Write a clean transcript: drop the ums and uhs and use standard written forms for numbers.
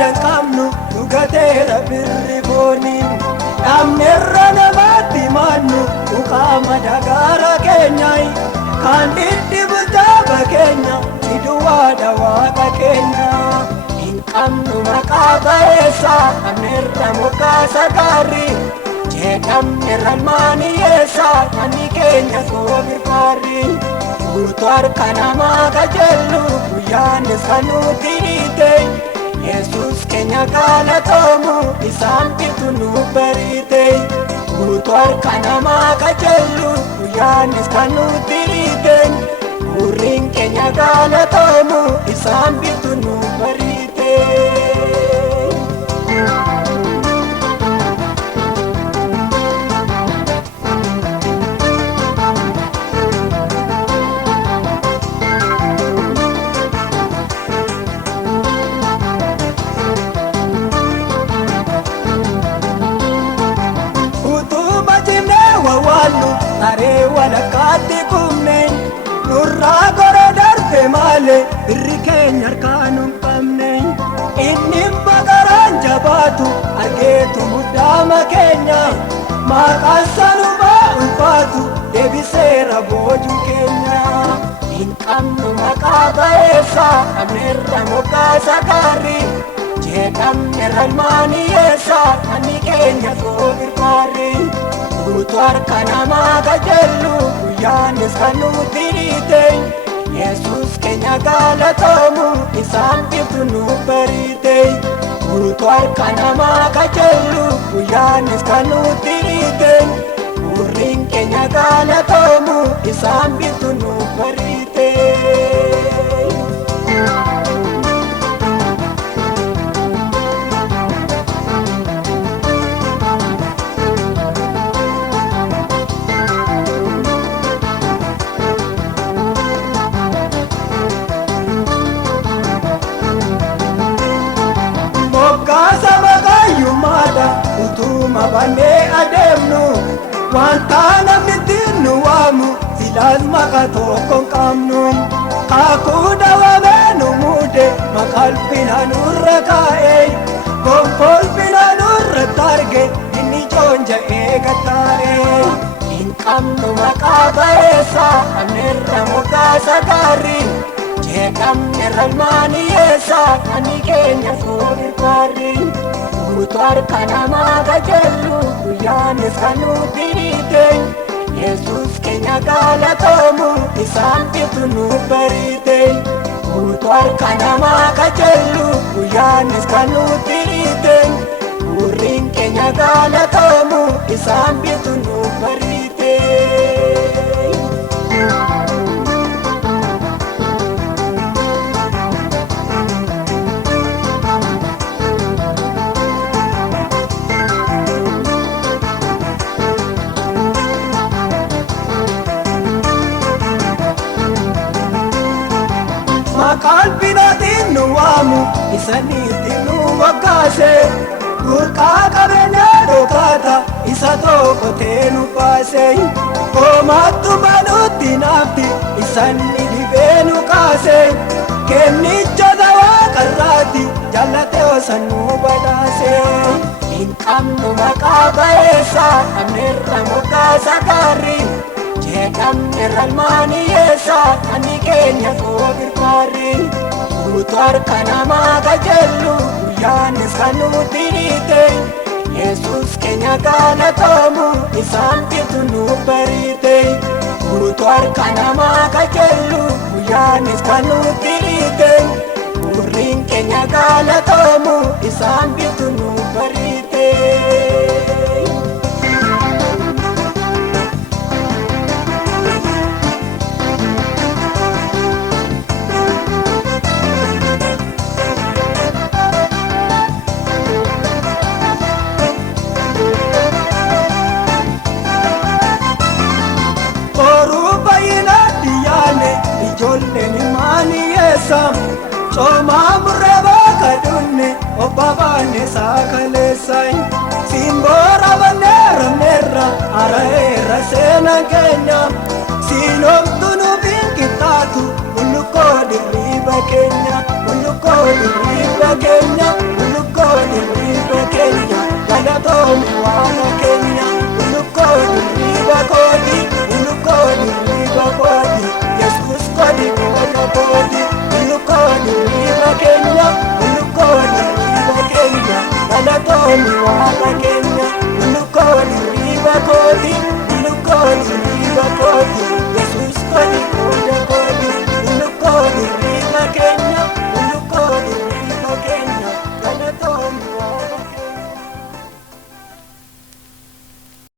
adan qabnu dhugateera birri fooniin dhabnerra namatti mannu qaama dagaara keenyai kan itti bultaaba keenya siduwaadha waaqa keenya hin qabnu maqaa ba'eessa dhabnerra moggaasa gaarii jedhamnerra ilmaanii eessa manni keenya soobirfaarii Guutuu harka namaa qajeellu guyyaanis kan nuti dhiite Yesuus keenya galatoomu isaan bitu nu bariite Guutuu harka namaa qajeellu guyyaanis kan nuti dhiite Gurriin keenya galatoomu isaan bitu nu bariite Saree walakkaatti kumneen nurraa gora darbe malee birri keenya harkaan hin qabneen inni bagaraan jabaatu argeetu muddaama keenya maqaan sanumaa ulfaatu deebiseera boojuu keenya hin qabnu maqaa ba'eessa dhabnerra moggaasa gaarii jedhamnerra ilmaanii eessa manni keenya soobirfaarii Guutuu harka namaa qajeellu guyyaanis kan nuti dhiite Yesuus keenya galatoomu isaan bitu nu bariite Guutuu harka namaa qajeellu guyyaanis kan nuti dhiite Gurriin keenya galatoomu isaan bitu nu bariite Utuma bandee adeemnu wanta namni dinnu waamu silaas maqaa tokko hin qabnu kakuu dawamee nu muude maqalphina nurra kaa'e gonfolphina nurra targe inni joonja'ee gattaa'e hin qabnu maqaa ba'eessa dhabnerra moggaasa gaarii jedhamnerra ilmaanii eessa manni keenya soobirfaarii Guutuu harka namaa qajeellu guyyaanis kan nuti dhiite Yesuus keenya galatoomu isaan bitu nu bariite Guutuu harka namaa qajeellu guyyaanis kan nuti dhiite Gurriin keenya galatoomu isaan bitu nu bariite Qalbinaatiin nu waamu isaniitiin nu waggaase Gurqaa qabeenyaa dhokaata isa tokkotee nu baase Hoomattuma nutti naafti isanni dhibee nu kaase Kennichoota waaqarraati jaallatee osan nu badhaase Hin qabnu maqaa ba'eessa dhabnerra moggaasa gaarii jedhamnerra ilmaanii eessa manni keenya soobirfaarii Guutuu harka namaa qajeellu guyyaanis kan nuti dhiite Yesuus keenya galatoomu isaan bitu nu bariite Guutuu harka namaa qajeellu guyyaanis kan nuti dhiite Gurriin keenya galatoomu isaan bitu nu bariite Ijoolleen ilmaanii eessa coomaa murree bakka dhunne obba baanne saakaleessay simboora banneera araeera seenaan keenya siinoomtu nuuf hin qixxaatu bullukkoo dirriiba keenya bullukkoo dirriiba